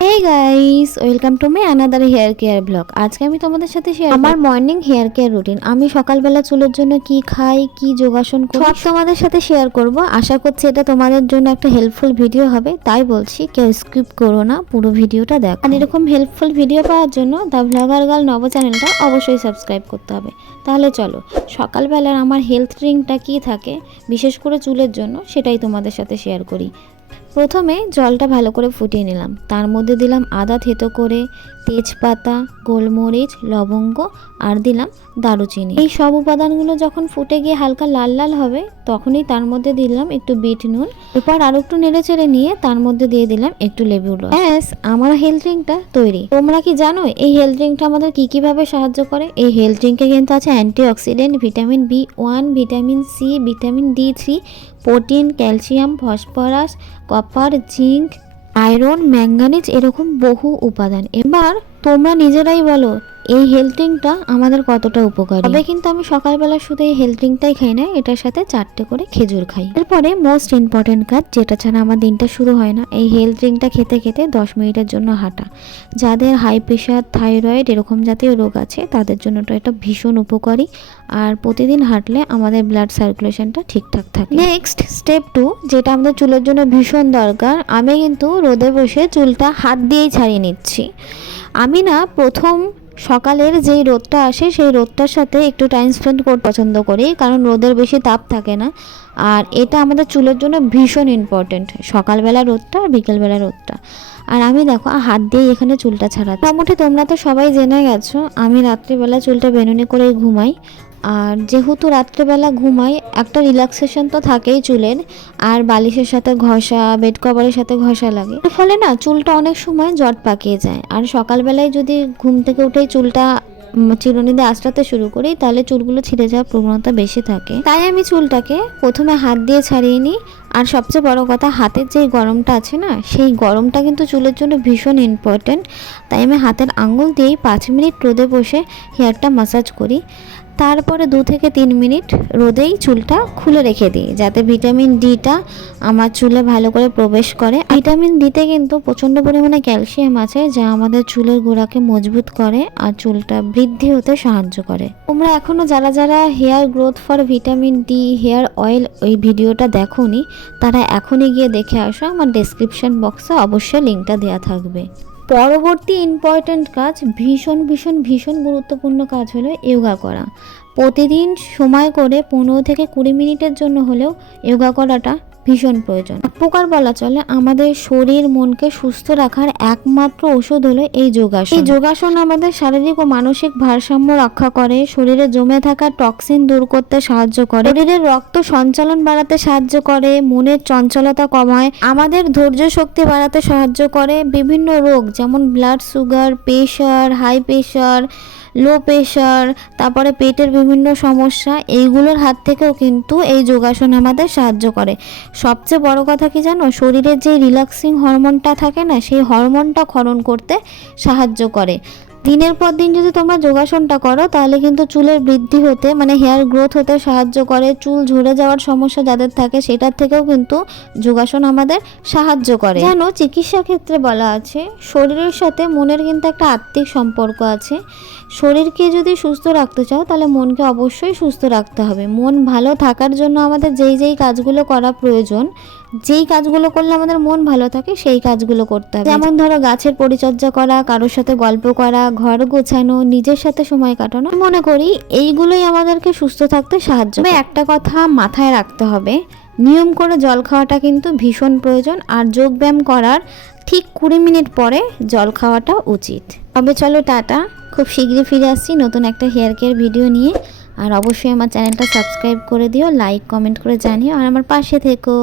Hey guys welcome to my another hair care blog আজকে আমি তোমাদের সাথে শেয়ার আমার মর্নিং হেয়ার কেয়ার রুটিন আমি সকালবেলা চুলের জন্য কি খাই কি যোগাসন করি সব তোমাদের সাথে শেয়ার করব। আশা করছি এটা তোমাদের জন্য একটা হেল্পফুল ভিডিও হবে। তাই বলছি কেউ স্কিপ করো না পুরো ভিডিওটা দেখো। আর এরকম হেল্পফুল ভিডিও পাওয়ার জন্য দ্য ব্লগার গার্ল নব চ্যানেলটা অবশ্যই সাবস্ক্রাইব করতে হবে। তাহলে চলো সকালবেলার আমার হেলথ ড্রিঙ্কটা কি থাকে বিশেষ করে চুলের জন্য সেটাই তোমাদের সাথে শেয়ার করি। প্রথমে জলটা ভালো করে ফুটিয়ে নিলাম। তার মধ্যে দিলাম আদা থেতো করে, তেজপাতা, গোলমরিচ, লবঙ্গ আর দিলাম দারুচিনি। এই সব উপাদানগুলো যখন ফুটে গিয়ে হালকা লাল লাল হবে, তখনই তার মধ্যে দিলাম একটু বিট নুন। এরপর আরও একটু নেড়ে চেড়ে নিয়ে তার মধ্যে দিয়ে দিলাম একটু লেবুর রস। ব্যাস, আমার হেলথ ড্রিঙ্কটা তৈরি। তোমরা কি জানো এই হেলথ ড্রিঙ্কটা আমাদের কি কীভাবে সাহায্য করে? এই হেলথ ড্রিঙ্কে কিন্তু আছে antioxidant vitamin B one vitamin C vitamin D three protein calcium phosphorus copper zinc iron manganese এরকম বহু উপাদান। এবার তোমরা নিজেরাই বলো এই হেলথ ড্রিঙ্কটা আমাদের কতটা উপকারী? তবে কিন্তু আমি সকালবেলা শুধু এই হেলথ ড্রিঙ্কটাই খাই না এটার সাথে চারটে করে খেজুর খাই। এরপরে মোস্ট ইম্পর্টেন্ট কাজ যেটা ছাড়া আমার দিনটা শুরু হয় না এই হেলথ ড্রিঙ্কটা খেতে খেতে দশ মিনিটের জন্য হাঁটা। যাদের হাই প্রেশার থাইরয়েড এরকম জাতীয় রোগ আছে তাদের জন্য তো এটা ভীষণ উপকারী। আর প্রতিদিন হাঁটলে আমাদের ব্লাড সার্কুলেশনটা ঠিকঠাক থাকে। নেক্সট স্টেপ টু যেটা আমাদের চুলের জন্য ভীষণ দরকার আমি কিন্তু রোদে বসে চুলটা হাত দিয়েই ছাড়িয়ে নিচ্ছি। আমি না প্রথম সকালের যেই রোদটা আসে, সেই রোদটার সাথে একটু টাইম স্পেন্ড করতে পছন্দ করি, কারণ রোদের বেশি তাপ থাকে না। আর এটা আমাদের চুলের জন্য ভীষণ ইম্পর্টেন্ট সকালবেলা রোদটা আর বিকেলবেলা রোদটা। আর আমি দেখো হাত দিয়ে এখানে চুলটা ছাড়াচ্ছি। মোটামুটি তোমরা তো সবাই জেনে গেছো, আমি রাত্রিবেলা চুলটা বেনুনি করে ঘুমাই। আর যেহেতু রাত্রেবেলা ঘুমাই, একটা রিল্যাক্সেশন তো থাকেই চুলের, আর বালিশের সাথে ঘষা বেড কভারের সাথে ঘষা লাগে। এর ফলে না, চুলটা অনেক সময় জট পাকিয়ে যায়। আর সকালবেলায় যদি ঘুম থেকে উঠেই চুলটা চিরুনি দিয়ে আঁচড়াতে শুরু করি, তাহলে চুলগুলো ছিঁড়ে যাওয়ার প্রবণতা বেশি থাকে। তাই আমি চুলটাকে প্রথমে হাত দিয়ে ছাড়িয়ে নিই, আর সবচেয়ে বড় কথা, হাতের যেই গরমটা আছে না, সেই গরমটা কিন্তু চুলের জন্য ভীষণ ইম্পর্ট্যান্ট তাই আমি হাতের আঙুল দিয়েই পাঁচ মিনিট রোদে বসে হেয়ারটা মাসাজ করি। তারপরে দু থেকে তিন মিনিট রোদেই চুলটা খুলে রেখে দিই, যাতে ভিটামিন ডিটা আমার চুলে ভালো করে প্রবেশ করে। ভিটামিন ডিতে কিন্তু প্রচণ্ড পরিমাণে ক্যালসিয়াম আছে, যা আমাদের চুলের গোড়াকে মজবুত করে, আর চুলটা বৃদ্ধি হতে সাহায্য করে। তোমরা এখনও যারা যারা hair growth for vitamin D, hair oil ওই ভিডিওটা দেখোনি, তারা এখনই গিয়ে দেখে আসো। আমার ডেসক্রিপশন বক্সে অবশ্যই লিঙ্কটা দেওয়া থাকবে। পরবর্তী ইম্পর্ট্যান্ট কাজ, ভীষণ ভীষণ ভীষণ গুরুত্বপূর্ণ কাজ হলো ইয়োগা করা। প্রতিদিন সময় করে পনেরো থেকে কুড়ি মিনিটের জন্য হলেও যোগা করাটা ভীষণ প্রয়োজন। এক প্রকার বলা চলে, আমাদের শরীর মনকে সুস্থ রাখার একমাত্র ওষুধ হলো এই যোগাসন। এই যোগাসন আমাদের শারীরিক ও মানসিক ভারসাম্য রক্ষা করে, শরীরে জমে থাকা টক্সিন দূর করতে সাহায্য করে, শরীরের রক্ত সঞ্চালন বাড়াতে সাহায্য করে, মনের চঞ্চলতা কমায়, আমাদের ধৈর্য শক্তি বাড়াতে সাহায্য করে, বিভিন্ন রোগ যেমন blood sugar pressure high pressure low pressure তারপরে পেটের বিভিন্ন সমস্যা, এইগুলোর হাত থেকেও কিন্তু এই যোগাসন আমাদের সাহায্য করে। সবচেয়ে বড় কথা কি জানো? শরীরের যে রিল্যাক্সিং হরমোনটা থাকে না, সেই হরমোনটা ক্ষরণ করতে সাহায্য করে। দিনের পর দিন যদি তোমরা যোগাসনটা করো, তাহলে কিন্তু চুলের বৃদ্ধি হতে মানে হেয়ার গ্রোথ হতে সাহায্য করে। চুল ঝরে যাওয়ার সমস্যা যাদের থাকে, সেটার থেকেও কিন্তু যোগাসন আমাদের সাহায্য করে। জানো, চিকিৎসা ক্ষেত্রে বলা আছে, শরীরের সাথে মনের কিন্তু একটা আত্মিক সম্পর্ক আছে। শরীরকে যদি সুস্থ রাখতে চাও, তাহলে মনকে অবশ্যই সুস্থ রাখতে হবে। মন ভালো থাকার জন্য আমাদের যেই যেই কাজগুলো করা প্রয়োজন, যেই কাজগুলো করলে আমাদের মন ভালো থাকে, সেই কাজগুলো করতে হবে। যেমন ধরো, গাছের পরিচর্যা করা, কারোর সাথে গল্প করা ঘর গোছানো, নিজের সাথে সময় কাটানো। মনে করি এইগুলোই আমাদেরকে সুস্থ থাকতে সাহায্য তবে একটা কথা মাথায় রাখতে হবে, নিয়ম করে জল খাওয়াটা কিন্তু ভীষণ প্রয়োজন আর যোগ ব্যায়াম করার ঠিক কুড়ি মিনিট পরে জল খাওয়াটা উচিত। তবে চলো টাটা, খুব শীঘ্রই ফিরে আসছি নতুন একটা হেয়ার কেয়ার ভিডিও নিয়ে। আর অবশ্যই আমার চ্যানেলটা সাবস্ক্রাইব করে দিও, লাইক, কমেন্ট করে জানিও। আর আমার পাশে থেকো।